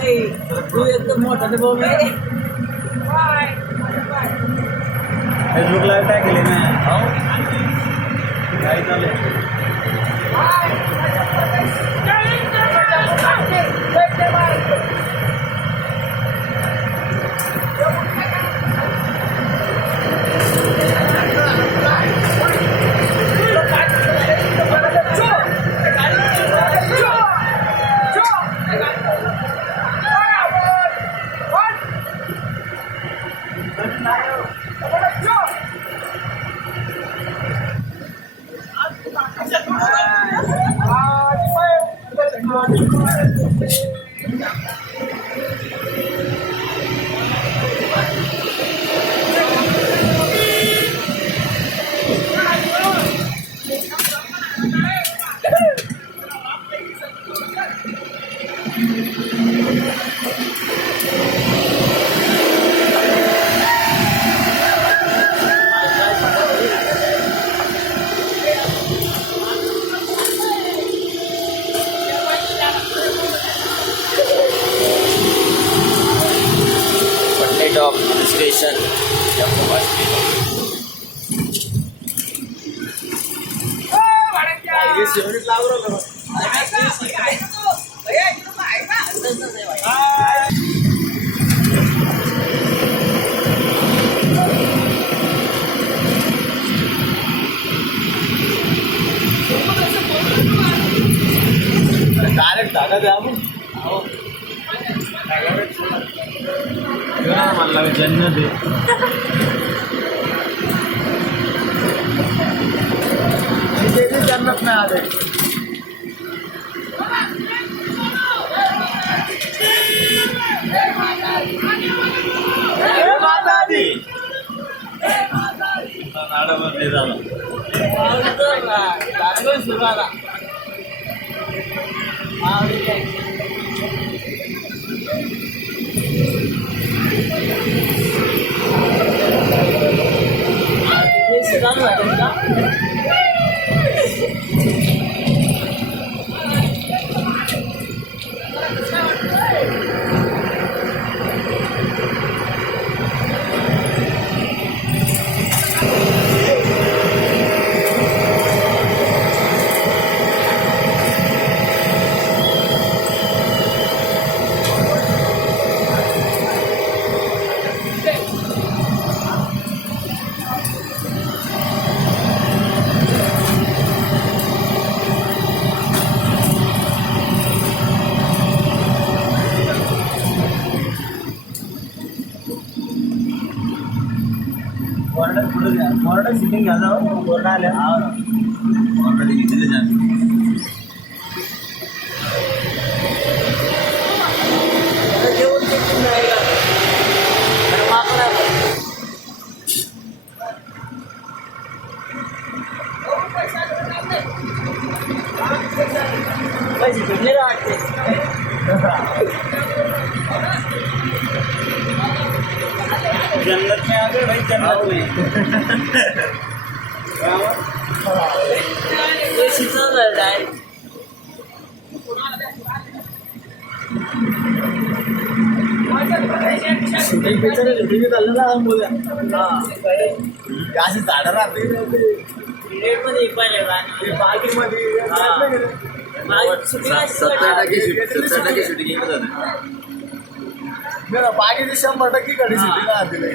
तू एकदम मोठा बोल फेसबुक लाईव्ह काय केले ना काय चालेल टॉप स्टेशन डायरेक्ट धागा द्या म्हणला जन्नत आहे जन्नत नाही आले नाडामध्ये झाला बोर्डर सिटिंग घ्या जाऊ बोर्ड आल्या बोर्ड घेतले जा पैसे भेटले वाटते जन्नत में आ गए भाई जन्नत में झाडं राहते मध्ये पाहिले बागेमध्ये 70% शूटिंग बागेची 100% गाडी शूटिंग दिले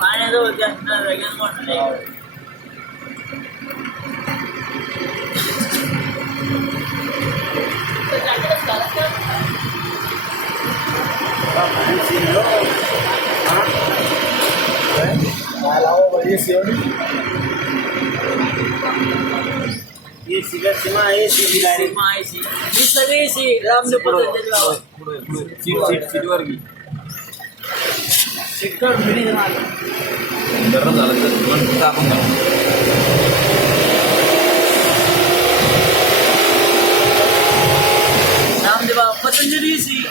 पाण्याजवळ जास्त लगेच मोठं ये सीमा आहे सी डायरेक्ट माहिती ही सगळी सी रामदेव पद्धतीला सीट वर घे शिक्कड मिळी झालं बरं झालं तर मन टाकून रामदेव पतंजली सी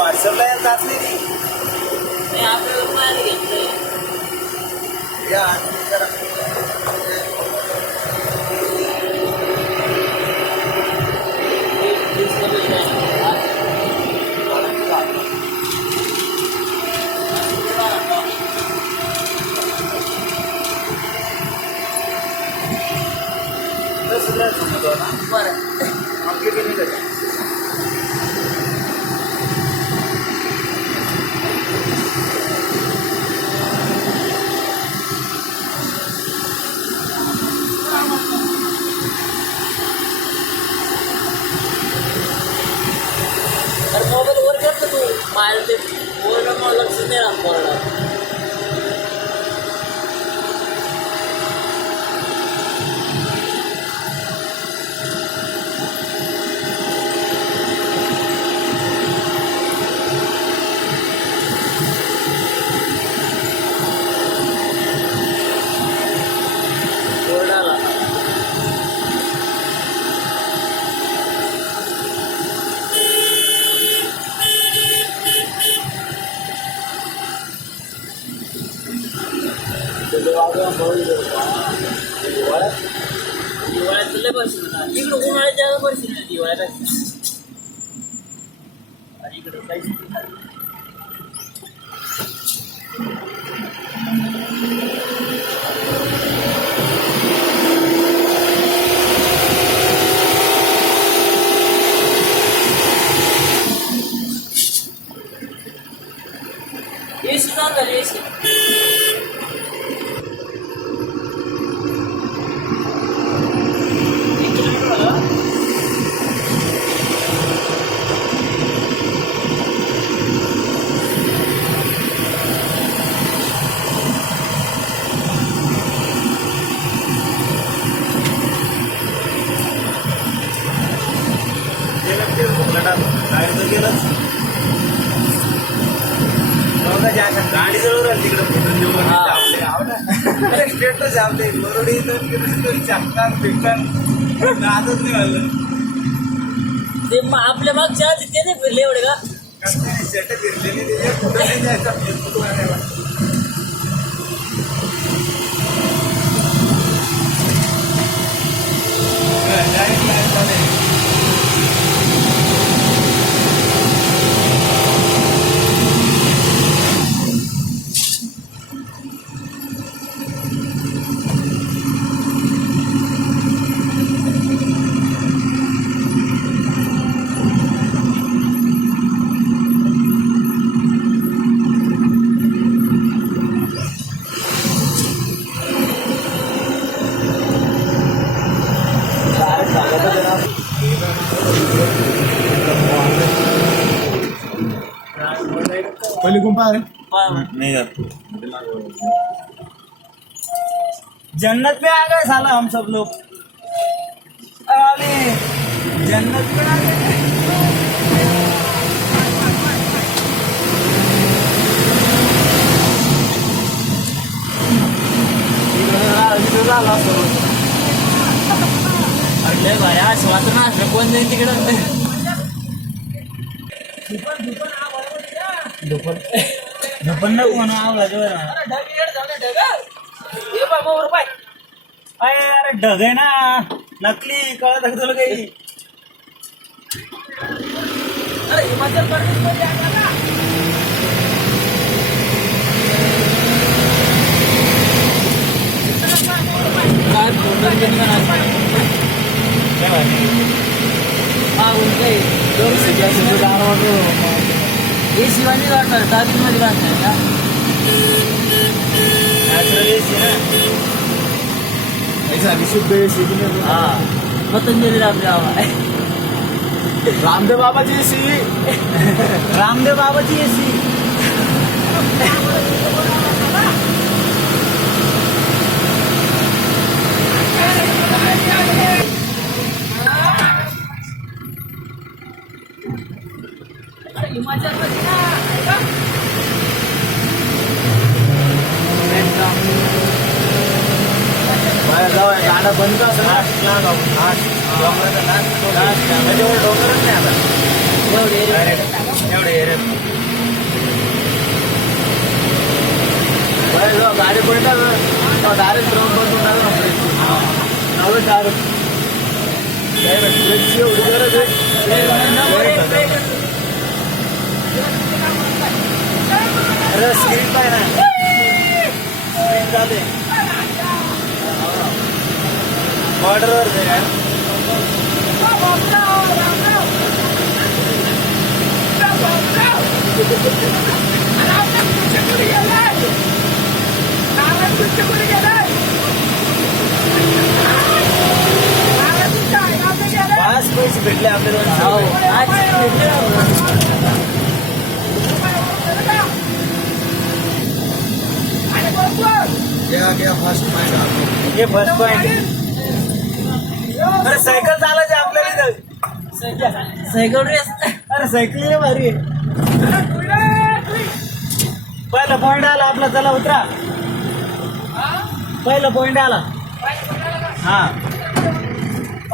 व्हॉट्सअपला जात नाही ती. नाही आपल्याला पाहायला घेतलंय. या जरा. सगळं समजतो ना. बरं आपली बी नाही कधी. तर मोबाईल वर करतो तू मायला ते बोलणं मला लक्ष नाही राहत बोलणं. बोर्डाला दिवाळ्यात लय बसली ना इकडं उन्हाळ्यात जादा बसली ना दिवाळ्यापेक्षा. आणि इकडं काहीच नाही. एसी चालू झाली एसी. गाडी जवळ राहिली तिकडे हा. आपले स्टेटच आपले बरोडी चक्कान फिरकान नादच नाही व्हायला. ते आपल्या मागच्या आधी ते नाही फिरले एवढे का. सेट फिरले नाही त्याच्या फोटो नाही जायचा फोटो आणायला. डायरेक्ट लाईन चालेल. पहले गुंफा है नहीं जाते. जन्नत में आ गए साला हम सब लोग. अरे जन्नत में आ गए. अरे भाया श्वास ना कोण जाईल तिकडं. दुपन नको म्हणून आवाज अरे ढग आहे ना नकली कळत आहे तुला काही. हिमाचल प्रदेश काय हा उनके ये शिवानी वाटणार दादीमध्ये वाटणार का. ऐसा विशुद्ध एसी भी नहीं. हा पतंजली रामदेव बाबा. रामदेव बाबाची एसी. रामदेव बाबाची एसी. हिमाचल प्रदेश गाणं बंद असं डोंगरच नाही आता. डायरेक्ट एवढे एरियात गाडी पडला डायरेक्ट ग्राउंड बसून अरे स्क्रीन पाय ना स्क्रीन झाले बॉर्डरवर पाच पैसे भेटले आपल्याला फर्स्ट पॉइंट अरे सायकल चालायची आपल्याला इथं सायकल रेस अरे सायकल लय भारी आहे पहिला पॉइंट आला आपला चला उतरा पहिला पॉइंट आला हा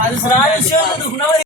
दुसरा दुखणार